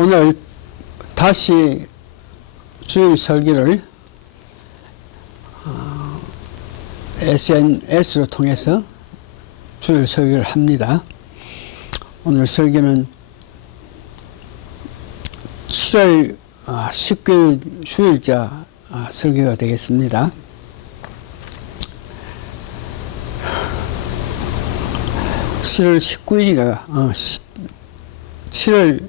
오늘 다시 주일 설교를 SNS로 통해서 주일 설교를 합니다. 오늘 설교는 7월 19일 주일자 설교가 되겠습니다. (7월 19일이가) 7월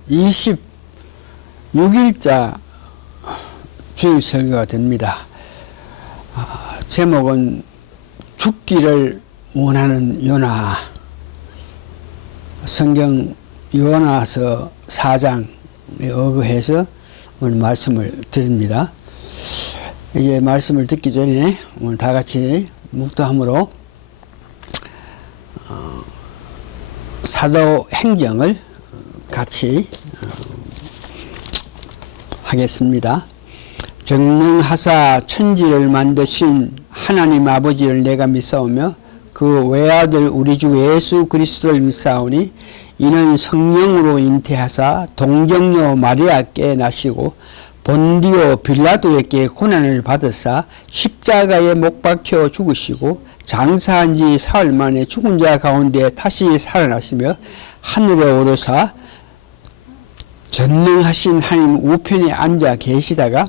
26일자 주일 설교가 됩니다. 제목은 죽기를 원하는 요나. 성경 요나서 4장에 의거해서 오늘 말씀을 드립니다. 이제 말씀을 듣기 전에 오늘 다 같이 묵도함으로 사도행정을 같이 하겠습니다. 전능하사 천지를 만드신 하나님 아버지를 내가 믿사오며 그 외아들 우리 주 예수 그리스도를 믿사오니 이는 성령으로 잉태하사 동정녀 마리아께 나시고 본디오 빌라도에게 고난을 받으사 십자가에 못 박혀 죽으시고 장사한 지 사흘 만에 죽은 자 가운데 다시 살아나시며 하늘에 오르사 전능하신 하나님 우편에 앉아 계시다가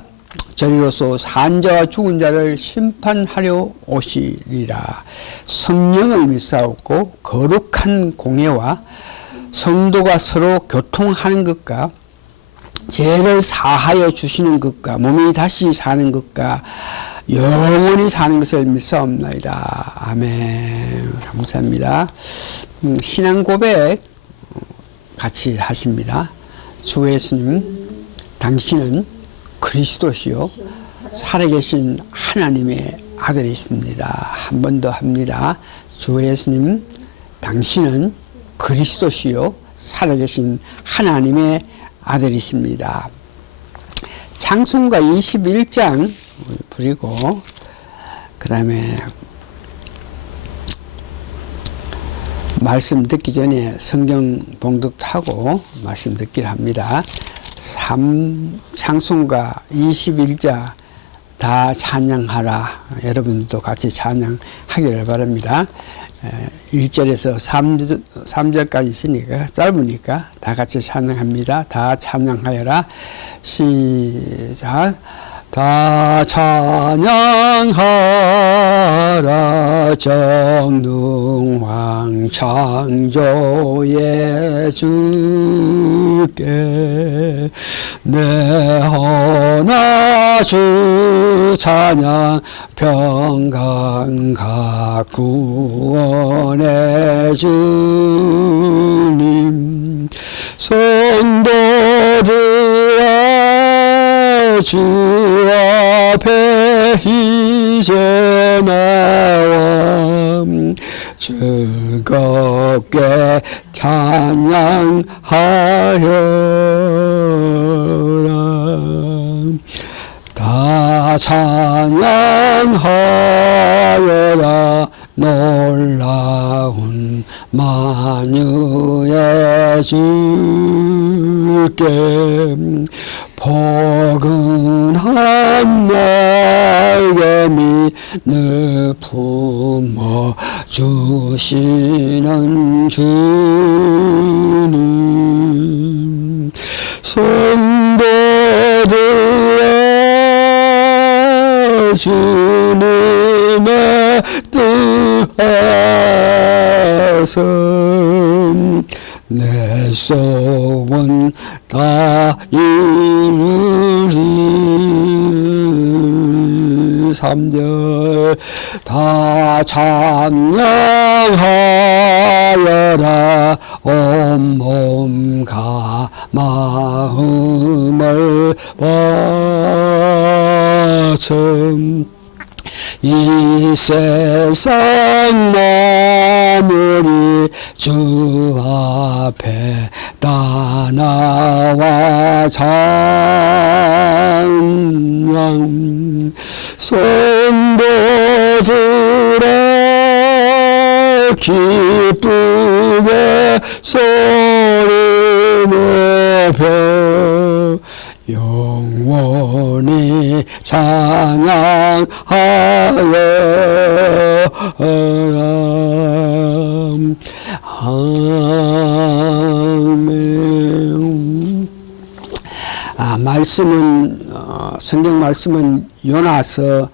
저리로서 산 자와 죽은 자를 심판하려 오시리라. 성령을 믿사옵고 거룩한 공예와 성도가 서로 교통하는 것과 죄를 사하여 주시는 것과 몸이 다시 사는 것과 영원히 사는 것을 믿사옵나이다. 아멘. 감사합니다. 신앙 고백 같이 하십니다. 주 예수님, 당신은 그리스도시요 살아계신 하나님의 아들이십니다. 한 번 더 합니다. 주 예수님, 당신은 그리스도시요 살아계신 하나님의 아들이십니다. 찬송가 21장 부리고 그 다음에 말씀 듣기 전에 성경 봉독하고 말씀 듣기를 합니다. 찬송가 21장 다 찬양하라. 여러분도 같이 찬양하기를 바랍니다. 1절에서 3절까지 있으니까 짧으니까 다 같이 찬양합니다. 다 찬양하여라. 시작. 다 찬양하라. 정능왕 창조의 주께 내 허나 주 찬양 평강과 구원의 주님 성도들아 주 앞에 이제 나와 즐겁게 찬양하여라. 다 찬양하여라. 놀라운 만유의 주께 포근한 나에게 민을 품어 주시는 주님 성도들아 주님의 뜻하사 내 소원 다 이루리. 3절 다 찬양하여라. 온몸과 마음을 바쳐 이 세상 만물이 주 앞에 다 나와 찬양 성도들아 기쁘게 소리 높여 말씀은 성경 말씀은 요나서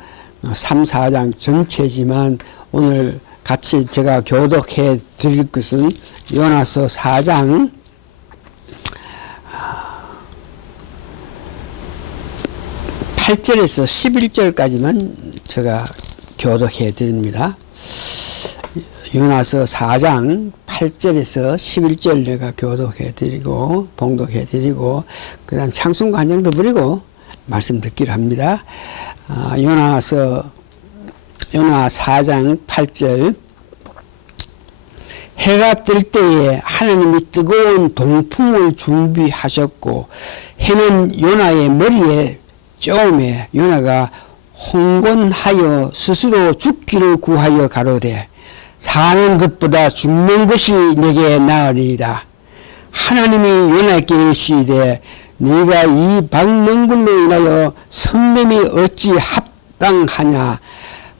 3, 4장 전체지만 오늘 같이 제가 교독해 드릴 것은 요나서 4장 8절에서 11절까지만 제가 교독해 드립니다. 요나서 4장 8절에서 11절 내가 교독해 드리고 봉독해 드리고 그 다음 찬송가 한 장도 부리고 말씀 듣기로 합니다. 요나 4장 8절 해가 뜰 때에 하나님이 뜨거운 동풍을 준비하셨고 해는 요나의 머리에 쪄오매 요나가 홍곤하여 스스로 죽기를 구하여 가로되 사는 것보다 죽는 것이 내게 나으리이다. 하나님이 요나에게 이르시되 네가 이 박명군로 인하여 성냄이 어찌 합당하냐.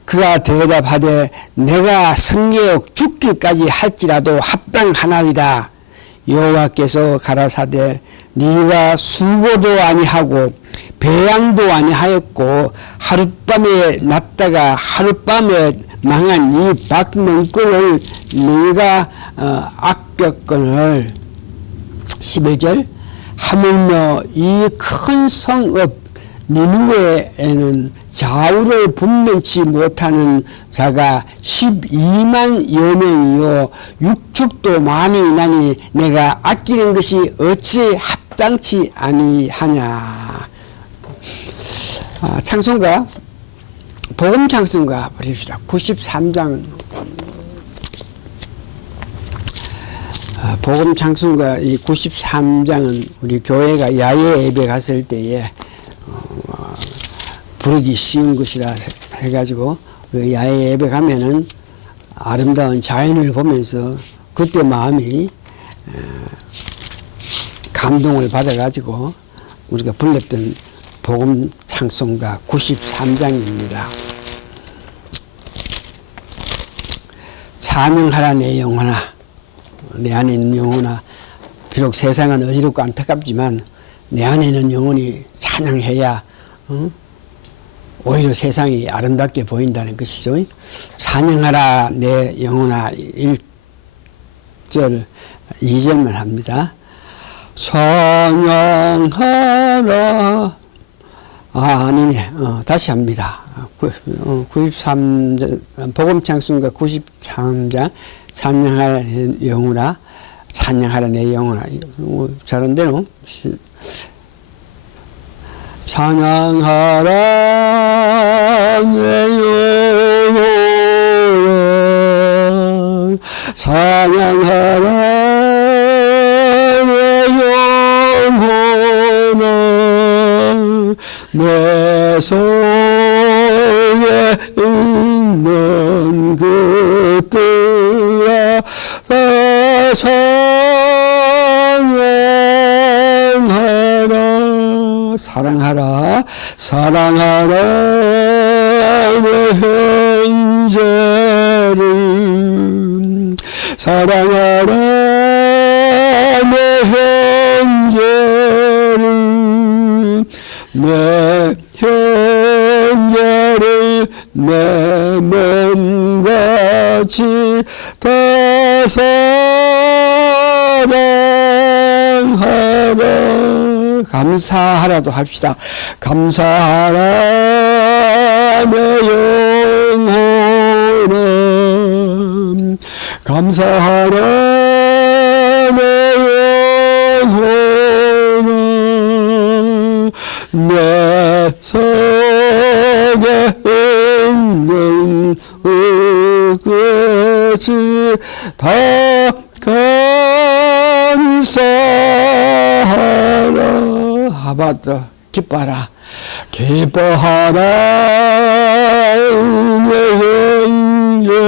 그가 대답하되 내가 성내역 죽기까지 할지라도 합당하나이다. 여호와께서 가라사대 네가 수고도 아니하고 배양도 아니하였고 하룻밤에 났다가 하룻밤에 망한 이 박명권을 네가 아꼈거늘. 11절 하물며 이 큰 성읍 니느웨에는 좌우를 분명치 못하는 자가 12만 여명이요 육축도 많이 나니 내가 아끼는 것이 어찌 합당치 아니하냐. 찬송가 복음 찬송가 부릅시다. 93장 복음 찬송가 이 93장은 우리 교회가 야외 예배 갔을 때에 부르기 쉬운 것이라 해가지고 그 야외 예배 가면은 아름다운 자연을 보면서 그때 마음이 감동을 받아가지고 우리가 불렀던 복음 찬송가 93장입니다. 찬양하라 내 영혼아, 내 안에 있는 영혼아. 비록 세상은 어지럽고 안타깝지만 내 안에 있는 영혼이 찬양해야 오히려 세상이 아름답게 보인다는 것이죠. 찬양하라 내 영혼아 1절 2절만 합니다. 찬양하라 아니네. 다시 합니다. 93장 복음 찬송가 93장 찬양하라 내 영혼아 찬양하라 내 영혼아. 잘한대요. 찬양하라 내 영혼아 찬양하라 내 영혼아 내 속에 있는 것들아 다 사랑하라 사랑하라 내 형제를 사랑하라 내 형제를 내 형제를 내 몸같이 다 사랑하라. 감사하라도 합시다. 감사하라 내 영혼아 감사하라 내 영혼아 내 속에 있는 것이 다 감사하라. 하바다 기뻐하라 기뻐하라 내 형제를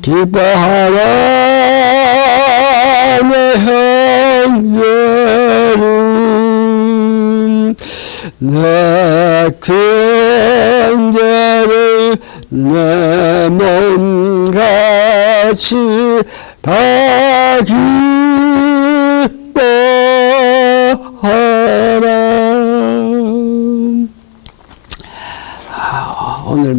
기뻐하라 내 형제를 내 형제를 내 몸같이 다 기뻐하라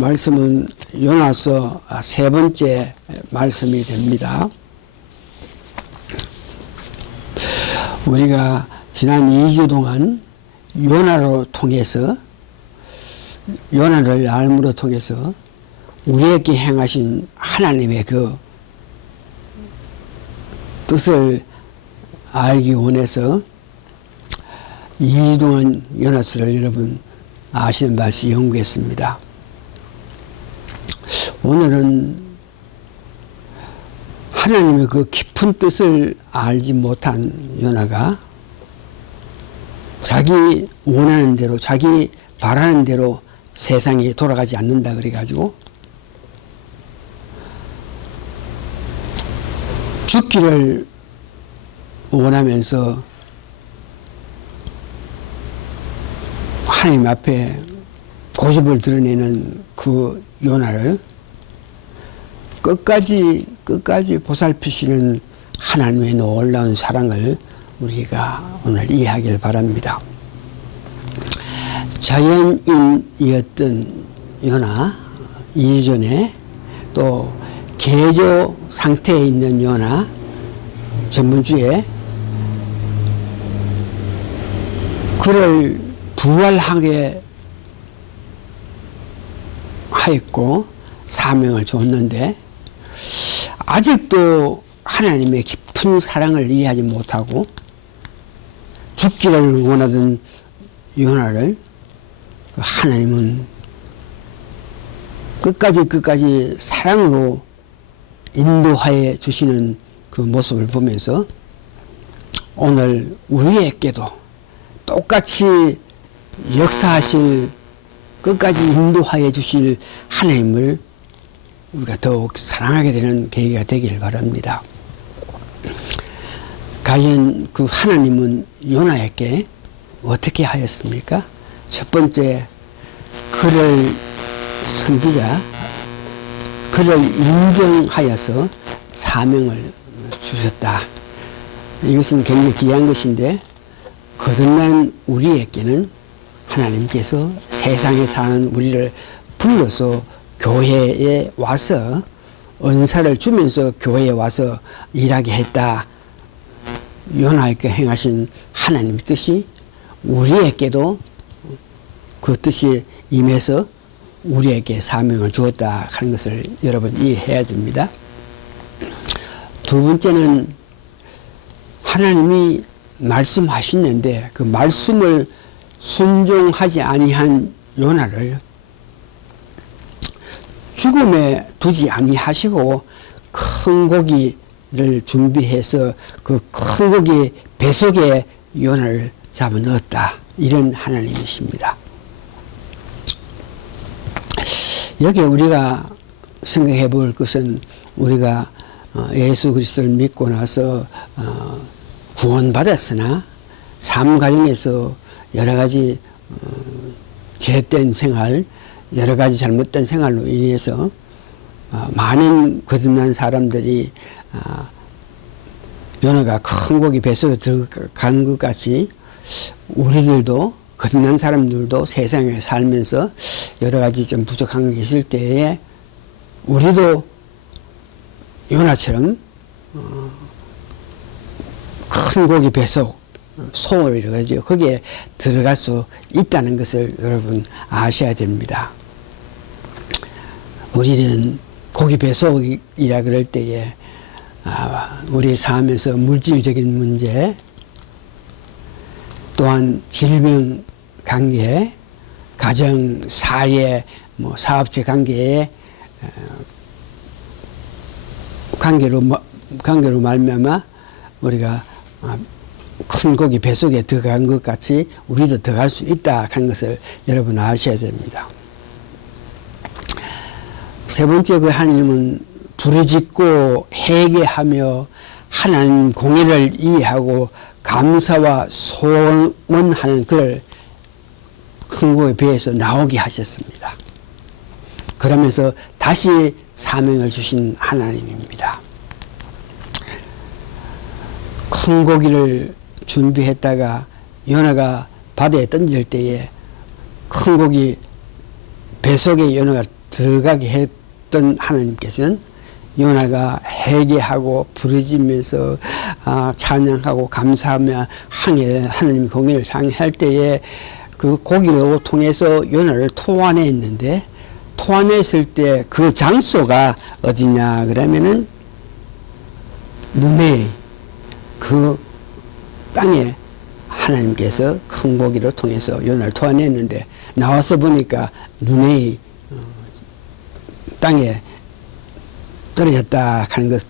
말씀은 요나서 3번째 말씀이 됩니다. 우리가 지난 2주 동안 요나를 알므로 통해서 우리에게 행하신 하나님의 그 뜻을 알기 원해서 2주 동안 요나서를 여러분 아시는 바시 연구했습니다. 오늘은 하나님의 그 깊은 뜻을 알지 못한 요나가 자기 원하는 대로, 자기 바라는 대로 세상이 돌아가지 않는다 그래가지고 죽기를 원하면서 하나님 앞에 고집을 드러내는 그 요나를 끝까지 보살피시는 하나님의 놀라운 사랑을 우리가 오늘 이해하길 바랍니다. 자연인이었던 요나 이전에 또 개조 상태에 있는 요나 전번주에 그를 부활하게 하였고 사명을 줬는데 아직도 하나님의 깊은 사랑을 이해하지 못하고 죽기를 원하던 요나를 하나님은 끝까지 사랑으로 인도하여 주시는 그 모습을 보면서 오늘 우리에게도 똑같이 역사하실 끝까지 인도하여 주실 하나님을 우리가 더욱 사랑하게 되는 계기가 되기를 바랍니다. 과연 그 하나님은 요나에게 어떻게 하였습니까? 첫 번째, 그를 선지자, 그를 인정하여서 사명을 주셨다. 이것은 굉장히 귀한 것인데 거듭난 우리에게는 하나님께서 세상에 사는 우리를 불러서 교회에 와서 은사를 주면서 교회에 와서 일하게 했다. 요나에게 행하신 하나님의 뜻이 우리에게도 그 뜻이 임해서 우리에게 사명을 주었다 하는 것을 여러분 이해해야 됩니다. 두 번째는 하나님이 말씀하시는데 그 말씀을 순종하지 아니한 요나를 죽음에 두지 아니하시고 큰 고기를 준비해서 그 큰 고기 뱃속에 요나를 잡아넣었다. 이런 하나님이십니다. 여기에 우리가 생각해 볼 것은 우리가 예수 그리스도를 믿고 나서 구원받았으나 삶 과정에서 여러 가지 죄된 생활, 여러 가지 잘못된 생활로 인해서 많은 거듭난 사람들이 요나가 큰 고기 뱃속에 들어간 것 같이 우리들도 거듭난 사람들도 세상에 살면서 여러 가지 좀 부족한 게 있을 때에 우리도 요나처럼 큰 고기 뱃속 소울이라고 하죠. 거기에 들어갈 수 있다는 것을 여러분 아셔야 됩니다. 우리는 고기 뱃속이라 그럴 때에 우리 삶에서 물질적인 문제 또한 질병 관계, 가정, 사회, 사업체 관계에 관계로 말미암아 우리가 큰 고기 뱃속에 들어간 것 같이 우리도 들어갈 수 있다 하는 것을 여러분 아셔야 됩니다. 세 번째, 그 하나님은 부르짖고 회개하며 하나님 공의를 이해하고 감사와 소원하는 그를 큰 고기 배에서 나오게 하셨습니다. 그러면서 다시 사명을 주신 하나님입니다. 큰 고기를 준비했다가 요나가 바다에 던질 때에 큰 고기 뱃속에 요나가 들어가게 했던 하나님께서는 요나가 회개하고 부르짖으면서 찬양하고 감사하며 하나님 공의를 상할 때에 그 고기로 통해서 요나를 토안했는데, 토안했을 때 그 장소가 어디냐 그러면은 느네웨 그 땅에 하나님께서 큰 고기로 통해서 요나를 토안했는데, 나와서 보니까 느네웨 땅에 떨어졌다 하는 것,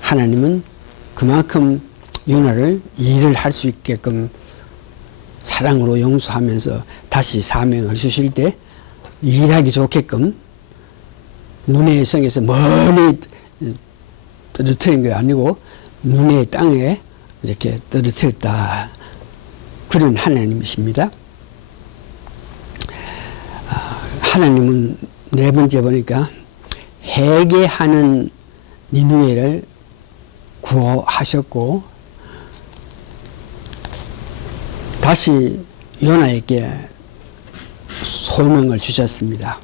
하나님은 그만큼 요나를 일을 할 수 있게끔 사랑으로 용서하면서 다시 사명을 주실 때 일하기 좋게끔 느네웨 성에서 멀리 떨어뜨린 게 아니고 느네웨 땅에 이렇게 떨어뜨렸다, 그런 하나님이십니다. 하나님은 네 번째 보니까 회개하는 니느웨를 구하셨고 다시 요나에게 소명을 주셨습니다.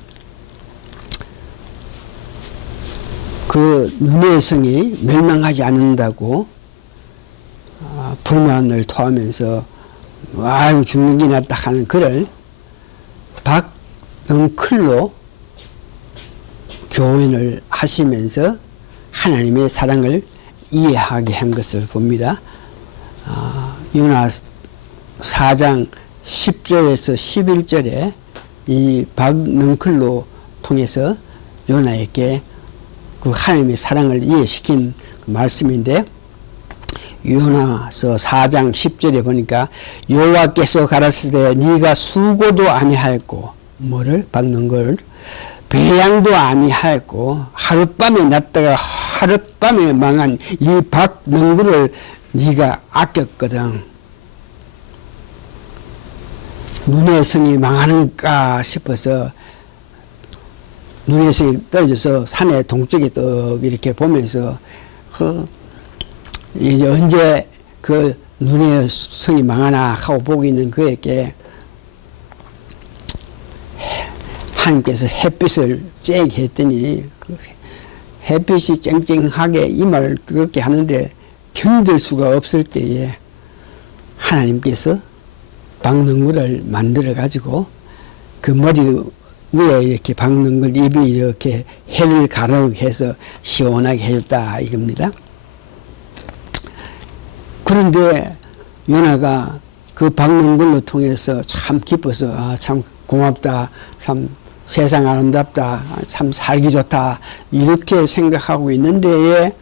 그 니느웨 성이 멸망하지 않는다고 불만을 토하면서 아유 죽는 게 낫다 하는 글을 박능클로 교훈을 하시면서 하나님의 사랑을 이해하게 한 것을 봅니다. 요나 4장 10절에서 11절에 이 박능클로 통해서 요나에게 그 하나님의 사랑을 이해시킨 그 말씀인데, 요나서 4장 10절에 보니까 여호와께서 가라사대 네가 수고도 아니하였고, 뭐를 박능걸 배양도 아니하였고 하룻밤에 났다가 하룻밤에 망한 이 박능걸을 네가 아꼈거든. 니느웨 성이 망하는가 싶어서 니느웨 성이 떨어져서 산의 동쪽에 떡 이렇게 보면서 이제 언제 그 니느웨 성이 망하나 하고 보고 있는 그에게 하나님께서 햇빛을 쨍 했더니 그 햇빛이 쨍쨍하게 이마를 뜨겁게 하는데 견딜 수가 없을 때에 하나님께서 박능걸을 만들어 가지고 그 머리 위에 이렇게 박능걸 입이 이렇게 해를 가르게 해서 시원하게 해줬다 이겁니다. 그런데 요나가 그 박능걸로 통해서 참 기뻐서 참 고맙다, 참 세상 아름답다, 참 살기 좋다 이렇게 생각하고 있는데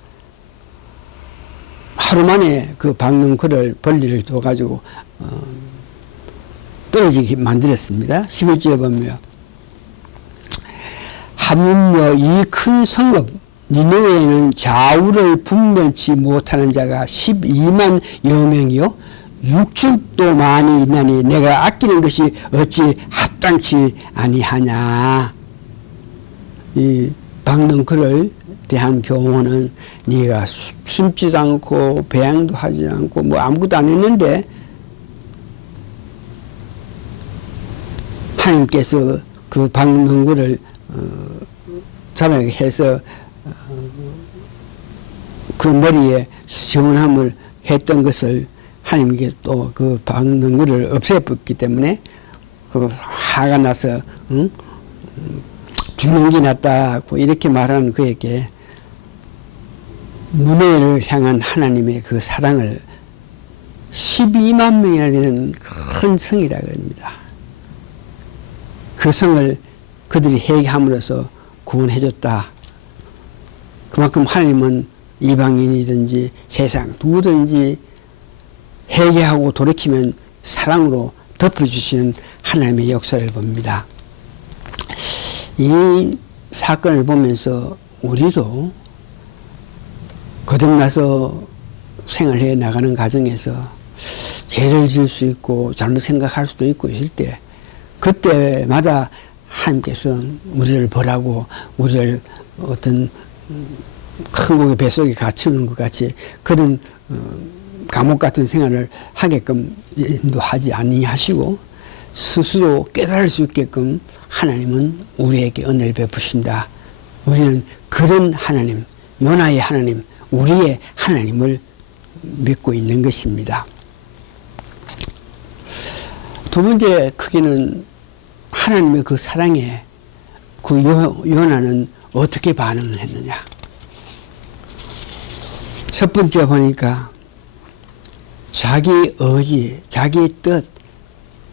하루 만에 그 박능걸을 벌리를 둬가지고 떨어지게 만들었습니다. 11절에 보면 하물며 이 큰 성읍 니느웨에는 좌우를 분별치 못하는 자가 12만 여명이요 육축도 많이 있나니 내가 아끼는 것이 어찌 합당치 아니하냐. 이 박능걸을 대한 교훈은 네가 숨지도 않고 배양도 하지 않고 뭐 아무것도 안 했는데 하나님께서 그 박능걸을 자라게 해서 그 머리에 시원함을 했던 것을 하나님께 또 그 박능걸을 없애버렸기 때문에 그 화가 나서 죽는 게 낫다고 이렇게 말하는 그에게 니느웨를 향한 하나님의 그 사랑을 12만 명이나 되는 큰 성이라고 합니다. 그 성을 그들이 회개함으로써 구원해줬다. 그만큼 하나님은 이방인이든지 세상 누구든지 회개하고 돌이키면 사랑으로 덮어주시는 하나님의 역사를 봅니다. 이 사건을 보면서 우리도 거듭나서 생활해 나가는 과정에서 죄를 지을 수 있고 잘못 생각할 수도 있고 있을 때 그때마다 하나님께서 우리를 벌하고 우리를 어떤 큰 고기 뱃속에 갇히는 것 같이 그런 감옥 같은 생활을 하게끔 인도하지 아니하시고 스스로 깨달을 수 있게끔 하나님은 우리에게 은혜를 베푸신다. 우리는 그런 하나님, 요나의 하나님, 우리의 하나님을 믿고 있는 것입니다. 두 번째 크기는 하나님의 그 사랑에 그 요나는 어떻게 반응을 했느냐. 첫 번째 보니까 자기 의지, 자기 뜻,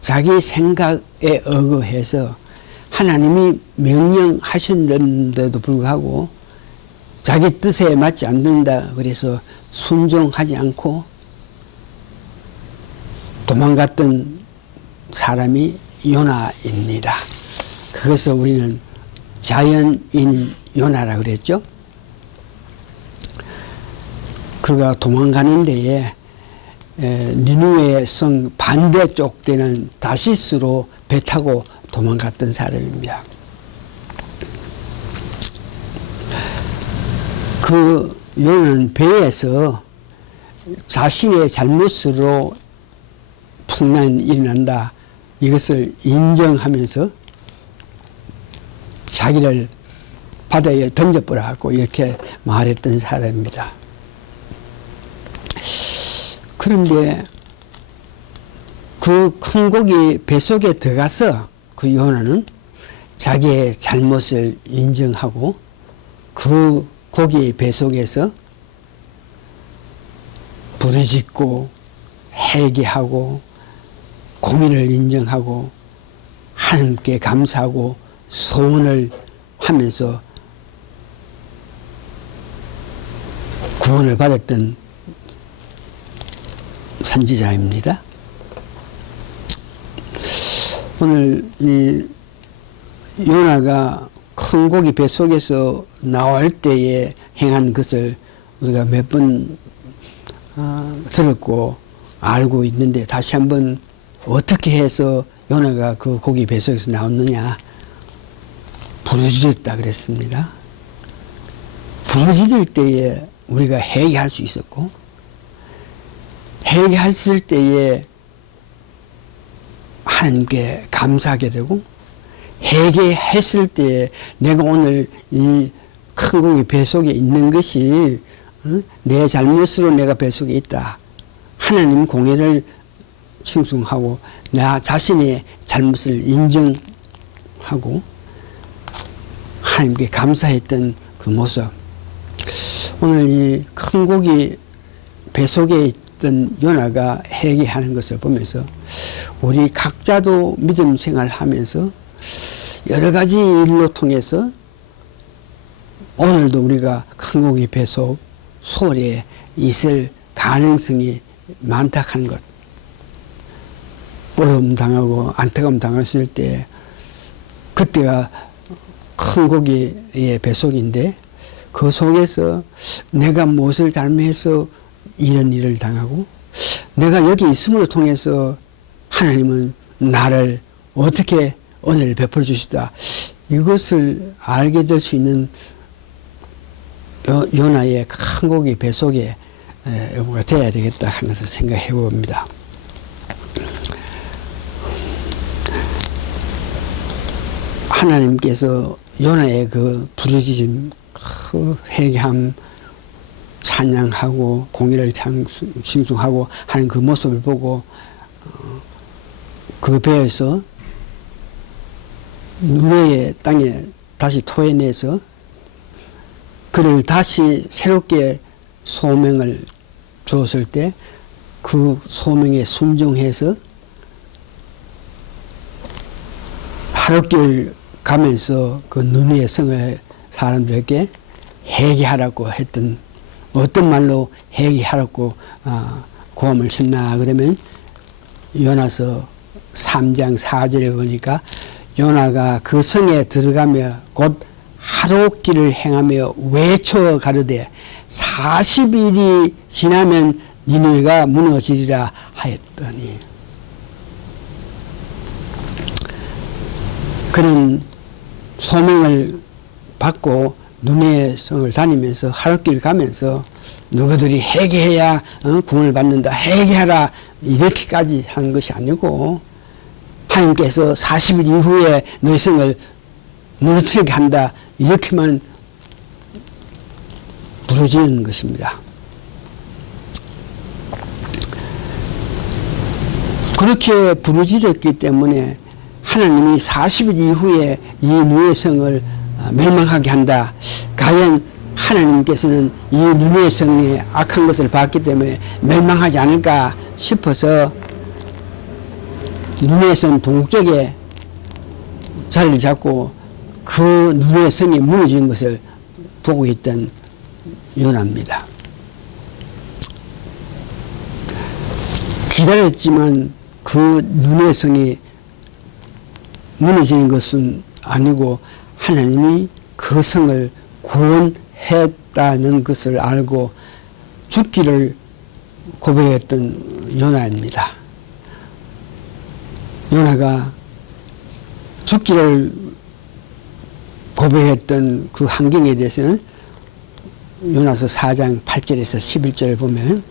자기 생각에 의거해서 하나님이 명령하셨는데도 불구하고 자기 뜻에 맞지 않는다 그래서 순종하지 않고 도망갔던 사람이 요나입니다. 그것을 우리는 자연인 요나라 그랬죠. 그가 도망가는 데에 니느웨 성 반대쪽 되는 다시스로 배 타고 도망갔던 사람입니다. 그 요나는 배에서 자신의 잘못으로 풍랑이 일어난다. 이것을 인정하면서 자기를 바다에 던져버려갖고 이렇게 말했던 사람입니다. 그런데 그 큰 고기 뱃속에 들어가서 그 요나는 자기의 잘못을 인정하고 그 고기 뱃속에서 부르짖고 회개하고 고민을 인정하고 하나님께 감사하고 소원을 하면서 구원을 받았던 선지자입니다. 오늘 이 요나가 큰 고기 뱃속에서 나올 때에 행한 것을 우리가 몇 번 들었고 알고 있는데 다시 한번 어떻게 해서 요나가 그 고기 뱃속에서 나왔느냐. 부르짖었다 그랬습니다. 부르짖을 때에 우리가 회개할 수 있었고 회개했을 때에 하나님께 감사하게 되고 회개했을 때에 내가 오늘 이 큰 고기 뱃속에 있는 것이 내 잘못으로 내가 뱃속에 있다. 하나님 공의를 칭송하고 나 자신의 잘못을 인정하고 하나님께 감사했던 그 모습. 오늘 이 큰 고기 뱃속에 있던 요나가 회개하는 것을 보면서 우리 각자도 믿음 생활하면서 여러 가지 일로 통해서 오늘도 우리가 큰 고기 뱃속 소홀에 있을 가능성이 많다 하는 것. 어려움 당하고 안타까움 당했을 때 그때가 큰 고기의 뱃속인데 그 속에서 내가 무엇을 잘못해서 이런 일을 당하고 내가 여기 있음으로 통해서 하나님은 나를 어떻게 은혜를 베풀어 주시다. 이것을 알게 될 수 있는 요나의 큰 고기 뱃속에 여부가 되어야 되겠다 하면서 생각해 봅니다. 하나님께서 요나의 그 부르짖음, 그 회개함, 찬양하고 공의를 칭송하고 하는 그 모습을 보고 그 배에서 니느웨 땅에 다시 토해내서 그를 다시 새롭게 소명을 주었을 때 그 소명에 순종해서 하룻길 가면서 그 니느웨 성의 사람들에게 회개하라고 했던 어떤 말로 회개하라고 고함을 쳤나 그러면 요나서 3장 4절에 보니까 요나가 그 성에 들어가며 곧 하룻길을 행하며 외쳐 가르되 40일이 지나면 니느웨가 무너지리라 하였더니 그는 소명을 받고 니느웨 성을 다니면서 하룻길 가면서 너희들이 회개해야 구원을 받는다. 회개하라. 이렇게까지 한 것이 아니고 하나님께서 40일 이후에 너희 성을 무너뜨리게 한다. 이렇게만 부러지는 것입니다. 그렇게 부르짖었기 때문에 하나님이 40일 이후에 이 니느웨 성을 멸망하게 한다. 과연 하나님께서는 이 니느웨 성의 악한 것을 봤기 때문에 멸망하지 않을까 싶어서 니느웨 성 동쪽에 자리를 잡고 그 니느웨 성이 무너진 것을 보고 있던 요나입니다. 기다렸지만 그 니느웨 성이 무너지는 것은 아니고 하나님이 그 성을 구원했다는 것을 알고 죽기를 고백했던 요나입니다. 요나가 죽기를 고백했던 그 환경에 대해서는 요나서 4장 8절에서 11절을 보면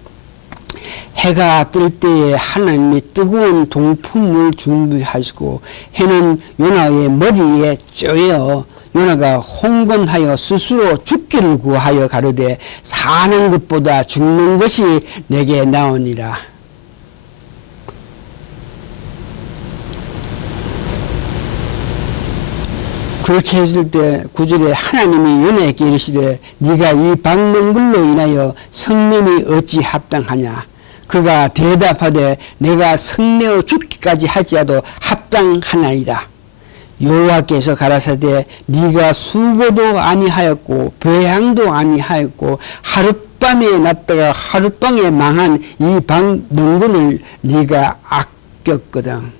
해가 뜰 때에 하나님이 뜨거운 동품을 준비하시고 해는 요나의 머리에 쪼여 요나가 홍건하여 스스로 죽기를 구하여 가로되 사는 것보다 죽는 것이 내게 나으니라. 그렇게 했을 때 9절에 하나님이 요나에게 이르시되 네가 이 박는 글로 인하여 성냄이 어찌 합당하냐. 그가 대답하되 내가 성내어 죽기까지 할지라도 합당하나이다. 여호와께서 가라사대 네가 수고도 아니하였고 배양도 아니하였고 하룻밤에 났다가 하룻밤에 망한 이 박능건을 네가 아꼈거든.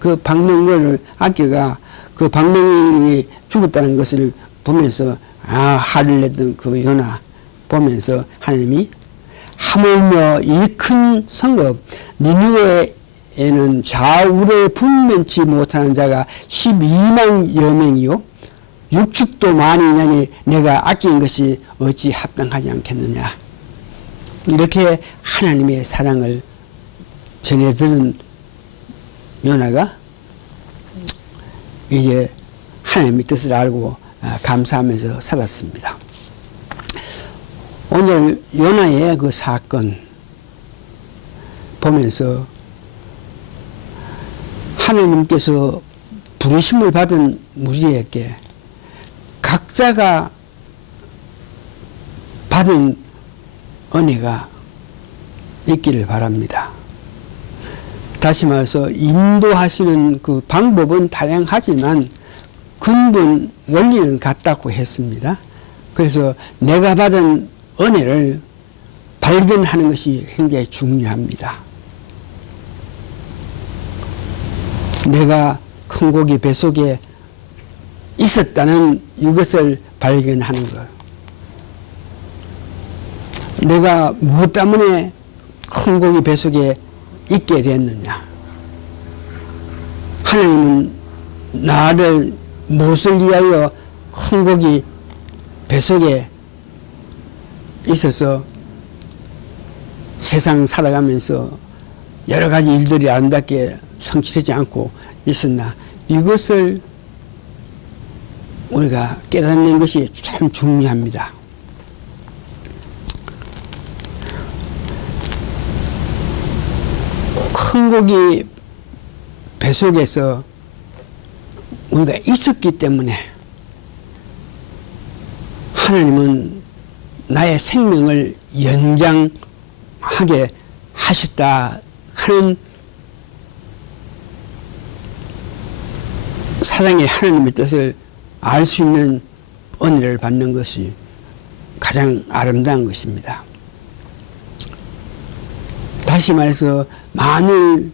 그 박능건을 아껴가 그 박능이 죽었다는 것을 보면서 화를 냈던 그 요나 보면서 하나님이 하물며 이 큰 성읍 니느웨에는 좌우를 분면치 못하는 자가 12만여 명이요 육축도 많이 있나니 내가 아낀 것이 어찌 합당하지 않겠느냐. 이렇게 하나님의 사랑을 전해들은 요나가 이제 하나님의 뜻을 알고 감사하면서 살았습니다. 오늘 요나의 그 사건 보면서 하나님께서 부르심을 받은 우리에게 각자가 받은 은혜가 있기를 바랍니다. 다시 말해서 인도하시는 그 방법은 다양하지만 근본 원리는 같다고 했습니다. 그래서 내가 받은 은혜를 발견하는 것이 굉장히 중요합니다. 내가 큰 고기 뱃속에 있었다는 이것을 발견하는 것. 내가 무엇 때문에 큰 고기 뱃속에 있게 됐느냐. 하나님은 나를 무엇을 위하여 큰 고기 뱃속에 있어서 세상 살아가면서 여러 가지 일들이 아름답게 성취되지 않고 있었나. 이것을 우리가 깨닫는 것이 참 중요합니다. 큰 고기 뱃속에서 우리가 있었기 때문에 하나님은 나의 생명을 연장하게 하셨다 하는 사랑의 하나님의 뜻을 알 수 있는 은혜를 받는 것이 가장 아름다운 것입니다. 다시 말해서 만일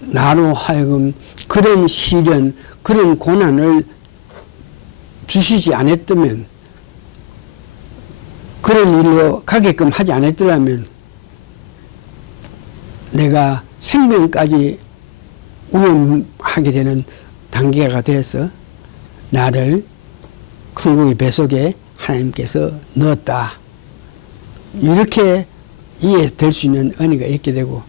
나로 하여금 그런 시련, 그런 고난을 주시지 않았다면, 그런 일로 가게끔 하지 않았더라면 내가 생명까지 위험하게 되는 단계가 되어서 나를 큰 고기 뱃속에 하나님께서 넣었다. 이렇게 이해될 수 있는 은혜가 있게 되고,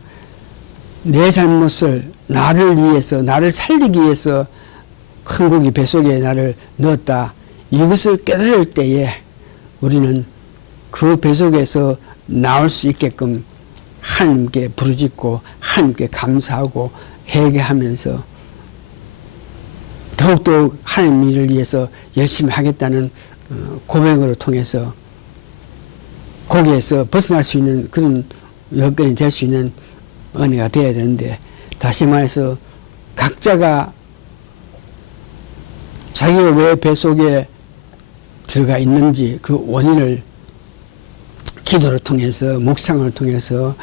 내 잘못을 나를 위해서, 나를 살리기 위해서 큰 고기 뱃속에 나를 넣었다. 이것을 깨달을 때에 우리는 그 뱃속에서 나올 수 있게끔 하나님께 부르짖고 하나님께 감사하고 회개하면서 더욱더 하나님 일을 위해서 열심히 하겠다는 고백으로 통해서 거기에서 벗어날 수 있는 그런 여건이 될 수 있는 은혜가 되어야 되는데, 다시 말해서 각자가 자기가 왜 뱃속에 들어가 있는지 그 원인을 기도를 통해서 묵상을 통해서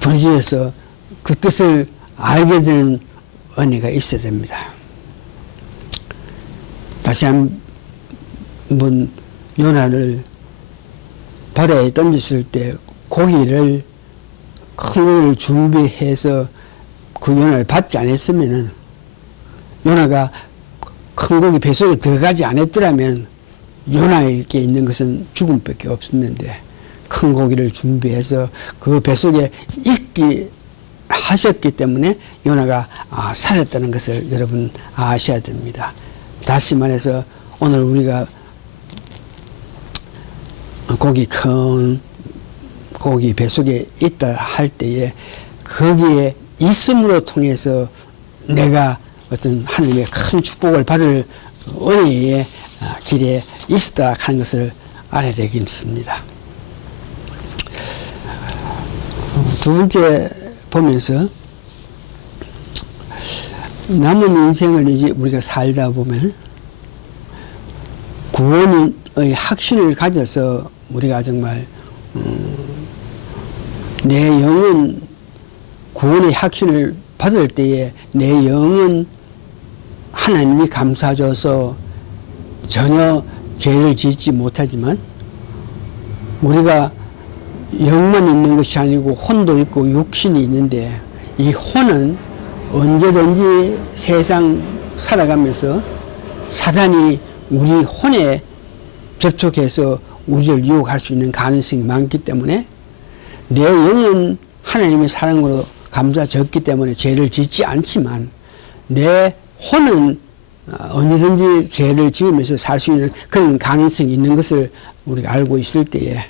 부르짖어서 그 뜻을 알게 되는 은혜가 있어야 됩니다. 다시 한번 요나를 바다에 던졌을 때 고기를 큰 고기를 준비해서 그 요나를 밟지 않았으면은, 요나가 큰 고기 뱃속에 들어가지 않았더라면 요나에게 있는 것은 죽음밖에 없었는데, 큰 고기를 준비해서 그 뱃속에 있게 하셨기 때문에 요나가 살았다는 것을 여러분 아셔야 됩니다. 다시 말해서 오늘 우리가 큰 고기 뱃속에 있다 할 때에 거기에 있음으로 통해서 내가 어떤 하나님의 큰 축복을 받을 은혜의 길에 있었다 하는 것을 알아야 되겠습니다. 두 번째 보면서 남은 인생을 이제 우리가 살다 보면 구원의 확신을 가져서 우리가 정말 내 영은 구원의 확신을 받을 때에 내 영은 하나님이 감싸줘서 전혀 죄를 짓지 못하지만, 우리가 영만 있는 것이 아니고 혼도 있고 육신이 있는데, 이 혼은 언제든지 세상 살아가면서 사단이 우리 혼에 접촉해서 우리를 유혹할 수 있는 가능성이 많기 때문에, 내 영은 하나님의 사랑으로 감싸졌기 때문에 죄를 짓지 않지만 내 혼은 언제든지 죄를 지으면서 살 수 있는 그런 가능성이 있는 것을 우리가 알고 있을 때에,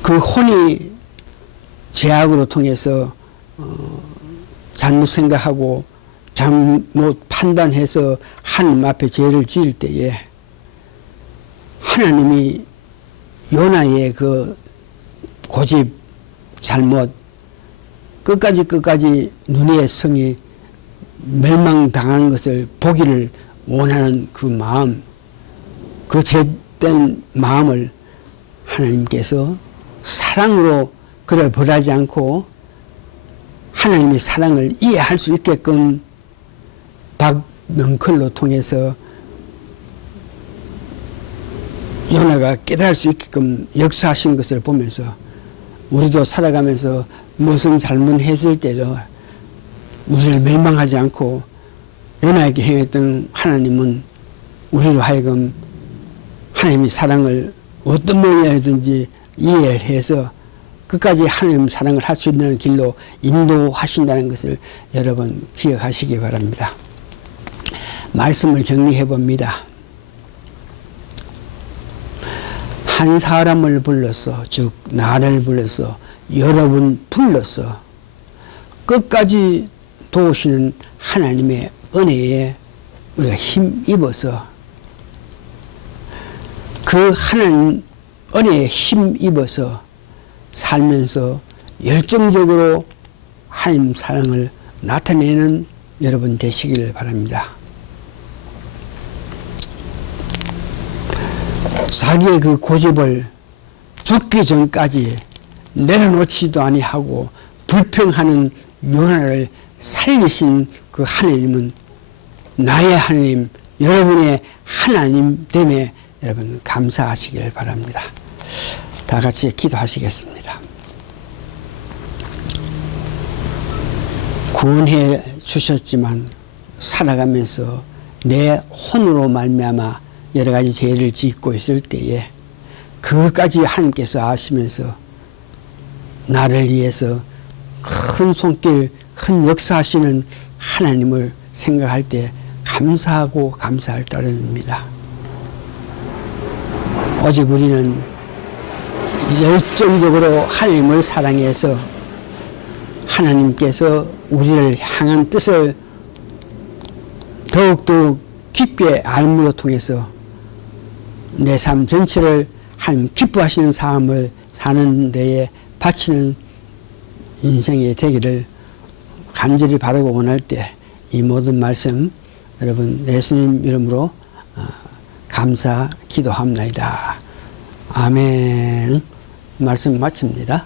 그 혼이 죄악으로 통해서 잘못 생각하고 잘못 판단해서 하나님 앞에 죄를 지을 때에 하나님이 요나의 그 고집, 잘못, 끝까지 눈의 성이 멸망당하는 것을 보기를 원하는 그 마음, 그 죄된 마음을 하나님께서 사랑으로 그를 벌하지 않고 하나님의 사랑을 이해할 수 있게끔 박능클로 통해서 요나가 깨달을 수 있게끔 역사하신 것을 보면서, 우리도 살아가면서 무슨 잘못했을 때도 우리를 멸망하지 않고 요나에게 행했던 하나님은 우리로 하여금 하나님의 사랑을 어떤 모양이든지 이해를 해서 끝까지 하나님 사랑을 할 수 있는 길로 인도하신다는 것을 여러분 기억하시기 바랍니다. 말씀을 정리해 봅니다. 한 사람을 불러서, 즉 나를 불러서, 여러분 불러서 끝까지 도우시는 하나님의 은혜에 우리가 힘입어서, 그 하나님 은혜에 힘입어서 살면서 열정적으로 하나님 사랑을 나타내는 여러분 되시기를 바랍니다. 자기의 그 고집을 죽기 전까지 내려놓지도 아니하고 불평하는 요나를 살리신 그 하나님은 나의 하나님, 여러분의 하나님 됨에 여러분 감사하시길 바랍니다. 다 같이 기도하시겠습니다. 구원해 주셨지만 살아가면서 내 혼으로 말미암아 여러 가지 죄를 짓고 있을 때에 그것까지 하나님께서 아시면서 나를 위해서 큰 손길, 큰 역사하시는 하나님을 생각할 때 감사하고 감사할 따름입니다. 오직 우리는 열정적으로 하나님을 사랑해서 하나님께서 우리를 향한 뜻을 더욱더 깊게 알므로 통해서 내 삶 전체를 하나님 기뻐하시는 삶을 사는 데에 바치는 인생이 되기를 간절히 바라고 원할 때 이 모든 말씀 여러분 예수님 이름으로 감사 기도합니다. 아멘. 말씀 마칩니다.